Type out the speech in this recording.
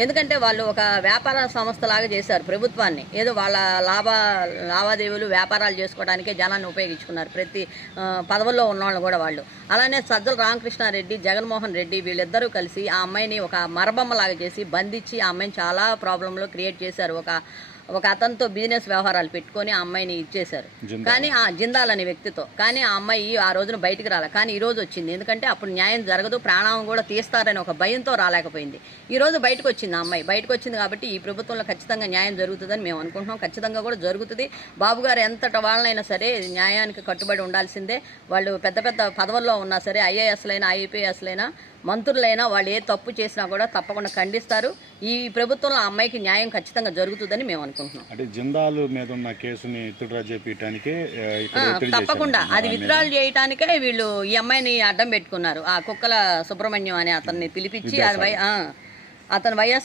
ఎందుకంటే వాళ్ళు ఒక వ్యాపార సంస్థలాగా చేశారు ప్రభుత్వాన్ని. ఏదో వాళ్ళ లావాదేవీలు, వ్యాపారాలు చేసుకోవడానికే జనాన్ని ఉపయోగించుకున్నారు. ప్రతి పదవుల్లో ఉన్నవాళ్ళు కూడా వాళ్ళు. అలానే సజ్జల రామకృష్ణారెడ్డి, జగన్మోహన్ రెడ్డి వీళ్ళిద్దరూ కలిసి ఆ అమ్మాయిని ఒక మరబొమ్మలాగా చేసి బంధించి ఆ అమ్మాయిని చాలా ప్రాబ్లంలో క్రియేట్ చేశారు. ఒక అతనితో బిజినెస్ వ్యవహారాలు పెట్టుకొని ఆ అమ్మాయిని ఇచ్చేశారు. కానీ ఆ జిందాల్ అనే వ్యక్తితో. కానీ ఆ అమ్మాయి ఆ రోజున బయటికి రాలే. కానీ ఈ రోజు వచ్చింది. ఎందుకంటే అప్పుడు న్యాయం జరగదు, ప్రాణం కూడా తీస్తారని ఒక భయంతో రాలేకపోయింది. ఈ రోజు బయటకు వచ్చింది ఆ అమ్మాయి. బయటకు వచ్చింది కాబట్టి ఈ ప్రభుత్వంలో ఖచ్చితంగా న్యాయం జరుగుతుందని మేము అనుకుంటున్నాం. ఖచ్చితంగా కూడా జరుగుతుంది. బాబు గారు ఎంతటి వాళ్ళనైనా సరే న్యాయానికి కట్టుబడి ఉండాల్సిందే. వాళ్ళు పెద్ద పెద్ద పదవుల్లో ఉన్నా సరే, ఐఏఎస్లైనా, ఐపీఎస్లైనా, మంత్రులైనా వాళ్ళు ఏ తప్పు చేసినా కూడా తప్పకుండా ఖండిస్తారు. ఈ ప్రభుత్వంలో ఆ అమ్మాయికి న్యాయం ఖచ్చితంగా జరుగుతుందని మేము అనుకుంటున్నాం. అంటే జిందాల్ మీద ఉన్న కేసుని విత్డ్రా చేయించడానికే తప్పకుండా అది విత్డ్రాల్ చేయడానికే వీళ్ళు ఈ అమ్మాయిని అడ్డం పెట్టుకున్నారు. ఆ కుక్కల సుబ్రహ్మణ్యం అనే అతన్ని పిలిపించి అతను వైఎస్